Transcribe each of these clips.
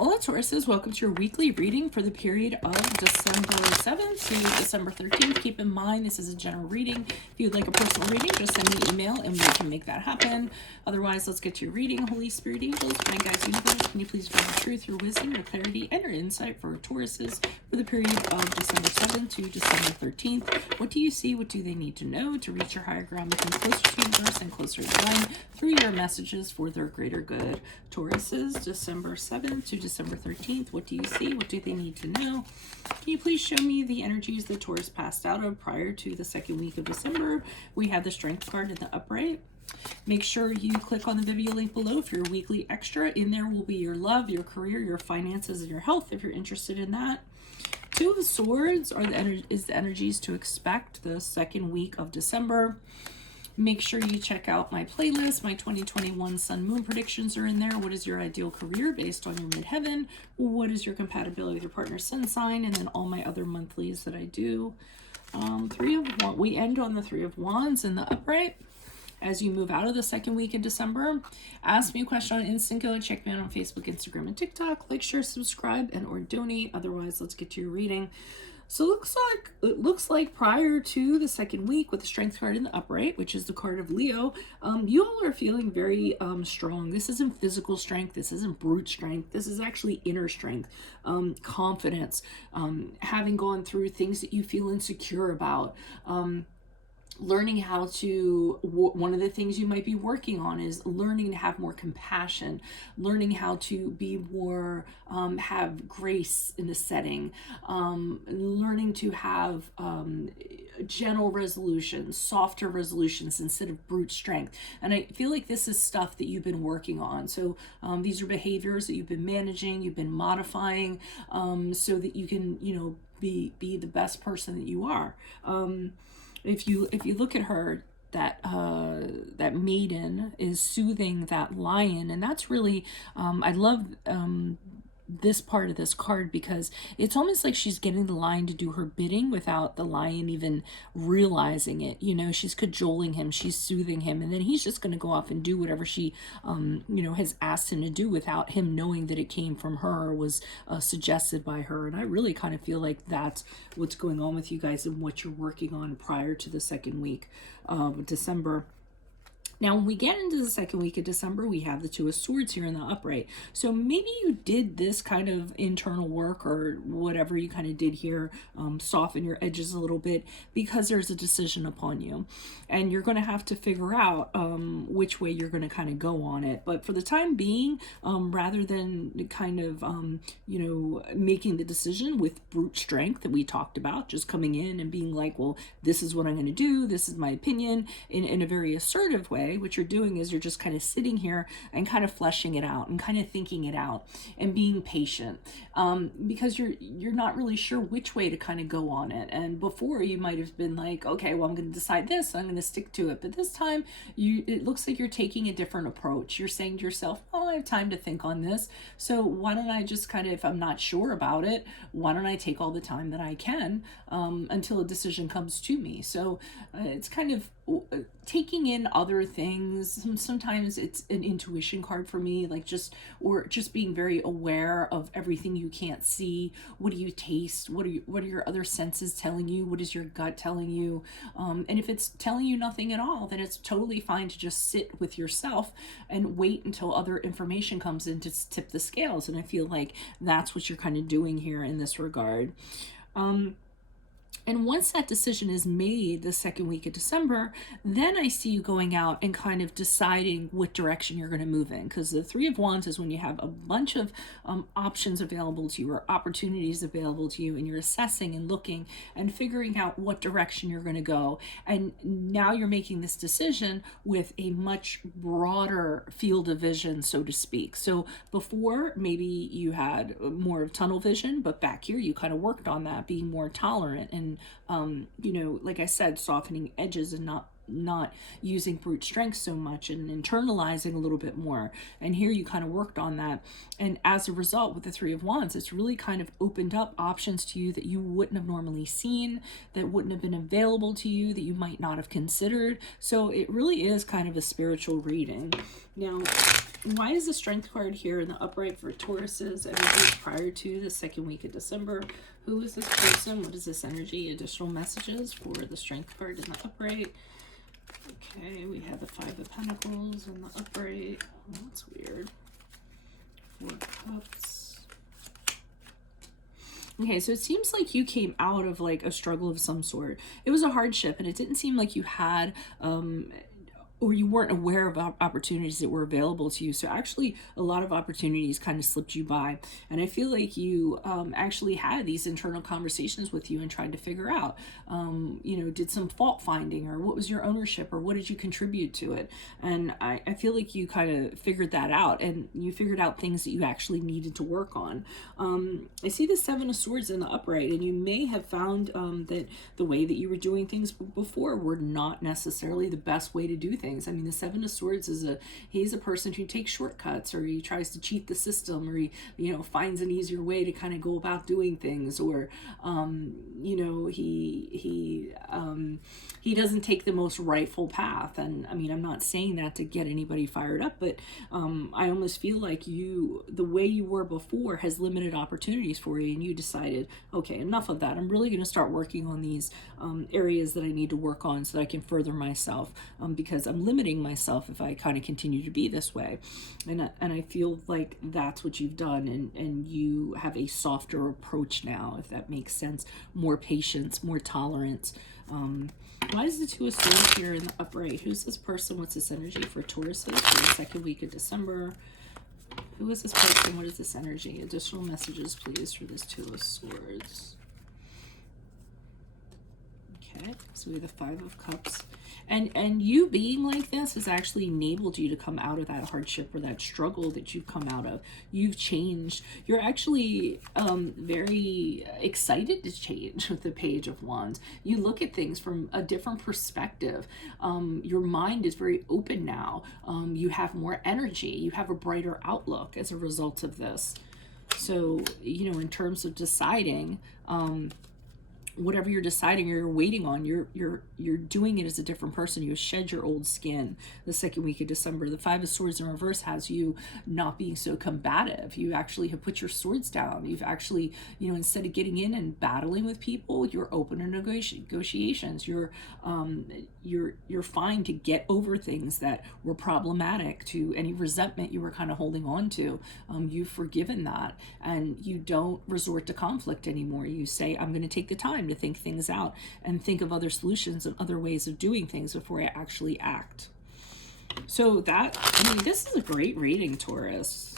Hola Tauruses, welcome to your weekly reading for the period of December 7th to December 13th. Keep in mind, this is a general reading. If you'd like a personal reading, just send me an email and we can make that happen. Otherwise, let's get to your reading. Holy Spirit Angels, my guides, universe, can you please bring your truth, your wisdom, your clarity, and your insight for Tauruses for the period of December 7th to December 13th. What do you see? What do they need to know to reach your higher ground, become closer to universe and closer to divine through your messages for their greater good? Tauruses, December 7th to December 13th. What do you see? What do they need to know? Can you please show me the energies that Taurus passed out of prior to the second week of December? We have the Strength card in the upright. Make sure you click on the video link below for your weekly extra. In there will be your love, your career, your finances, and your health if you're interested in that. Two of Swords is the energies to expect the second week of December. Make sure you check out my playlist. My 2021 Sun Moon predictions are in there. What is your ideal career based on your midheaven? What is your compatibility with your partner's sun sign? And then all my other monthlies that I do. We end on the Three of Wands in the upright. As you move out of the second week in December, ask me a question on Instant Go. Check me out on Facebook, Instagram, and TikTok. Like, share, subscribe, and or donate. Otherwise, let's get to your reading. So it looks like prior to the second week with the Strength card in the upright, which is the card of Leo, you all are feeling very strong. This isn't physical strength. This isn't brute strength. This is actually inner strength, confidence, having gone through things that you feel insecure about, learning how to, one of the things you might be working on is learning to have more compassion, learning how to be more, have grace in the setting, learning to have gentle resolutions, softer resolutions instead of brute strength. And I feel like this is stuff that you've been working on. So these are behaviors that you've been managing, you've been modifying, so that you can, be the best person that you are. If you look at her, that maiden is soothing that lion, and that's really I love this part of this card because it's almost like she's getting the lion to do her bidding without the lion even realizing it. She's cajoling him, she's soothing him, and then he's just going to go off and do whatever she has asked him to do without him knowing that it came from her or was suggested by her. And I really kind of feel like that's what's going on with you guys and what you're working on prior to the second week of December. Now, when we get into the second week of December, we have the Two of Swords here in the upright. So maybe you did this kind of internal work or whatever you kind of did here, soften your edges a little bit because there's a decision upon you. And you're going to have to figure out which way you're going to kind of go on it. But for the time being, rather than kind of, making the decision with brute strength that we talked about, just coming in and being like, well, this is what I'm going to do, this is my opinion, in a very assertive way, what you're doing is you're just kind of sitting here and kind of fleshing it out and kind of thinking it out and being patient, because you're not really sure which way to kind of go on it. And before you might have been like, okay, well, I'm going to decide this, I'm going to stick to it. But this time it looks like you're taking a different approach. You're saying to yourself, oh, I have time to think on this, so why don't I just kind of, if I'm not sure about it, why don't I take all the time that I can until a decision comes to me. So it's kind of taking in other things. Sometimes it's an intuition card for me, like just being very aware of everything you can't see. What do you taste? What are your other senses telling you? What is your gut telling you? And if it's telling you nothing at all, then it's totally fine to just sit with yourself and wait until other information comes in to tip the scales. And I feel like that's what you're kind of doing here in this regard. And once that decision is made the second week of December, then I see you going out and kind of deciding what direction you're going to move in. Because the Three of Wands is when you have a bunch of options available to you or opportunities available to you, and you're assessing and looking and figuring out what direction you're going to go. And now you're making this decision with a much broader field of vision, so to speak. So before, maybe you had more of tunnel vision, but back here you kind of worked on that, being more tolerant and like I said, softening edges and not using brute strength so much and internalizing a little bit more. And here you kind of worked on that. And as a result, with the Three of Wands, it's really kind of opened up options to you that you wouldn't have normally seen, that wouldn't have been available to you, that you might not have considered. So it really is kind of a spiritual reading. Now, Why is the Strength card here in the upright for Taurus's energy prior to the second week of December? Who is this person? What is this energy? Additional messages for the Strength card in the upright. Okay, we have the Five of Pentacles in the upright. Oh, that's weird. Four Cups. Okay, so it seems like you came out of like a struggle of some sort. It was a hardship, and it didn't seem like you had or you weren't aware of opportunities that were available to you. So actually a lot of opportunities kind of slipped you by. And I feel like you actually had these internal conversations with you and tried to figure out, you know, did some fault finding, or what was your ownership, or what did you contribute to it? And I feel like you kind of figured that out, and you figured out things that you actually needed to work on. I see the Seven of Swords in the upright, and you may have found that the way that you were doing things before were not necessarily the best way to do things. I mean, the Seven of Swords is he's a person who takes shortcuts, or he tries to cheat the system, or he, you know, finds an easier way to kind of go about doing things, or, you know, he doesn't take the most rightful path. And I mean, I'm not saying that to get anybody fired up, but I almost feel like the way you were before has limited opportunities for you, and you decided, okay, enough of that. I'm really going to start working on these areas that I need to work on so that I can further myself, because I'm limiting myself if I kind of continue to be this way. And I feel like that's what you've done, and you have a softer approach now, if that makes sense. More patience, more tolerance. Why is the Two of Swords here in the upright? Who's this person? What's this energy for Taurus for the second week of December? Who is this person? What is this energy? Additional messages, please, for this Two of Swords. Okay, so we have the Five of Cups. And you being like this has actually enabled you to come out of that hardship or that struggle that you've come out of. You've changed. You're actually very excited to change with the Page of Wands. You look at things from a different perspective. Your mind is very open now. You have more energy. You have a brighter outlook as a result of this. So, you know, in terms of deciding, whatever you're deciding or you're waiting on, you're doing it as a different person. You shed your old skin. The second week of December, the Five of Swords in reverse has you not being so combative. You actually have put your swords down. You've actually, you know, instead of getting in and battling with people, you're open to negotiations. You're fine to get over things that were problematic, to any resentment you were kind of holding on to. You've forgiven that, and you don't resort to conflict anymore. You say, I'm going to take the time to think things out and think of other solutions and other ways of doing things before I actually act. So that, I mean, this is a great reading, Taurus.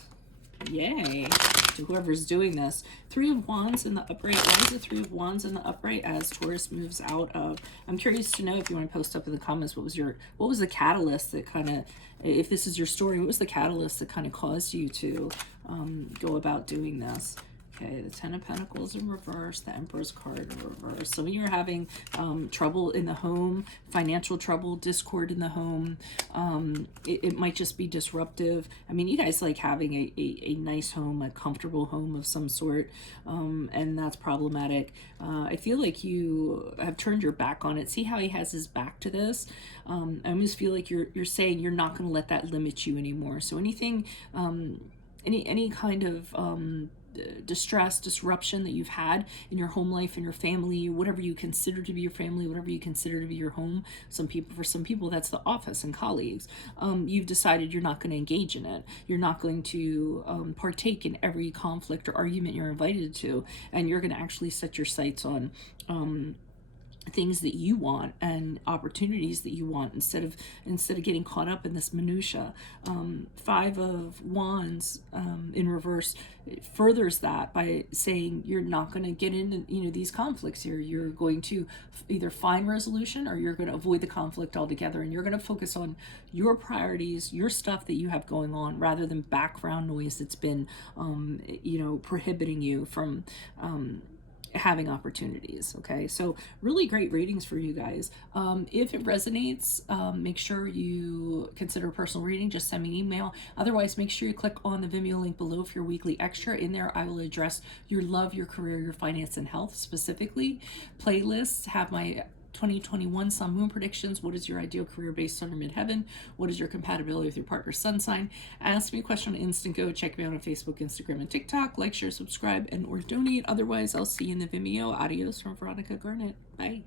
Yay to whoever's doing this. Three of Wands in the upright. Why is the Three of Wands in the upright as Taurus moves out of? I'm curious to know, if you want to post up in the comments, what was the catalyst that kind of, if this is your story, what was the catalyst that kind of caused you to go about doing this? Okay, the Ten of Pentacles in reverse, the Emperor's card in reverse. Some of you are having trouble in the home, financial trouble, discord in the home. It might just be disruptive. I mean, you guys like having a nice home, a comfortable home of some sort, and that's problematic. I feel like you have turned your back on it. See how he has his back to this? I almost feel like you're saying you're not going to let that limit you anymore. So anything, any kind of distress, disruption that you've had in your home life, in your family, whatever you consider to be your family, whatever you consider to be your home. For some people, that's the office and colleagues. You've decided you're not going to engage in it. You're not going to partake in every conflict or argument you're invited to, and you're going to actually set your sights on things that you want and opportunities that you want, instead of getting caught up in this minutia. Five of Wands in reverse furthers that by saying you're not going to get into, you know, these conflicts here. You're going to either find resolution, or you're going to avoid the conflict altogether, and you're going to focus on your priorities, your stuff that you have going on, rather than background noise that's been you know, prohibiting you from having opportunities. Okay, so really great readings for you guys. If it resonates, make sure you consider a personal reading. Just send me an email. Otherwise, make sure you click on the Vimeo link below for your weekly extra. In there, I will address your love, your career, your finance, and health specifically. Playlists have my 2021 Sun Moon predictions. What is your ideal career based on your midheaven? What is your compatibility with your partner's sun sign? Ask me a question on Instant Go. Check me out on Facebook, Instagram, and TikTok. Like, share, subscribe, and or donate. Otherwise, I'll see you in the Vimeo. Adios from Veronica Garnett. Bye.